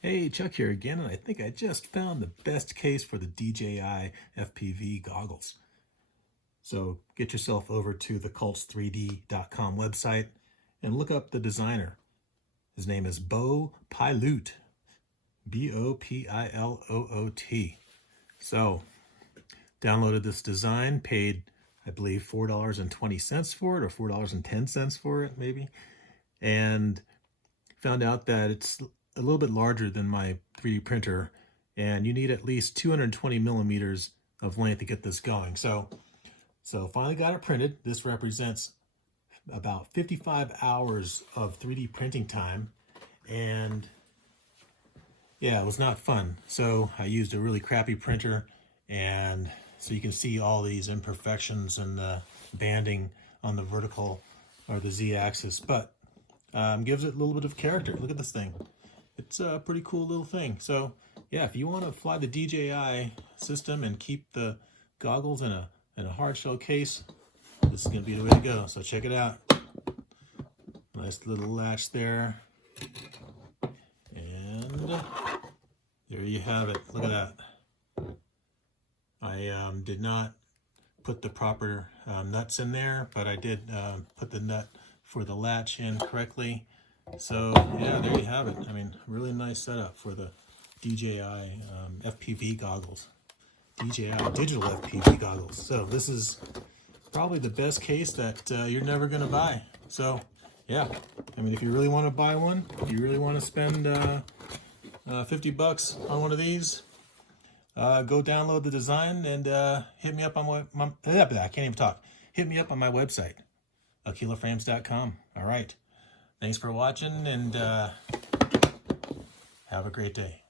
Hey, Chuck here again, and I think I just found the best case for the DJI FPV goggles. So get yourself over to the cults3d.com website and look up the designer. His name is Bo Piloot, Bopilot. So downloaded this design, paid I believe $4.20 for it, or $4.10 for it maybe, and found out that it's a little bit larger than my 3D printer, and you need at least 220 millimeters of length to get this going. So finally got it printed. This represents about 55 hours of 3D printing time, and yeah, it was not fun. So I used a really crappy printer, and so you can see all these imperfections and the banding on the vertical or the Z-axis, but gives it a little bit of character. Look at this thing. It's a pretty cool little thing. So yeah, if you want to fly the DJI system and keep the goggles in a hard shell case, this is going to be the way to go. So check it out. Nice little latch there. And there you have it. Look at that. I did not put the proper nuts in there, but I did put the nut for the latch in correctly. So yeah, there you have it. I mean, really nice setup for the DJI FPV goggles. DJI digital FPV goggles. So this is probably the best case that you're never going to buy. So yeah, I mean, if you really want to buy one, if you really want to spend 50 bucks on one of these, go download the design and hit me up on my I can't even talk. Hit me up on my website, akilaframes.com. All right. Thanks for watching, and have a great day.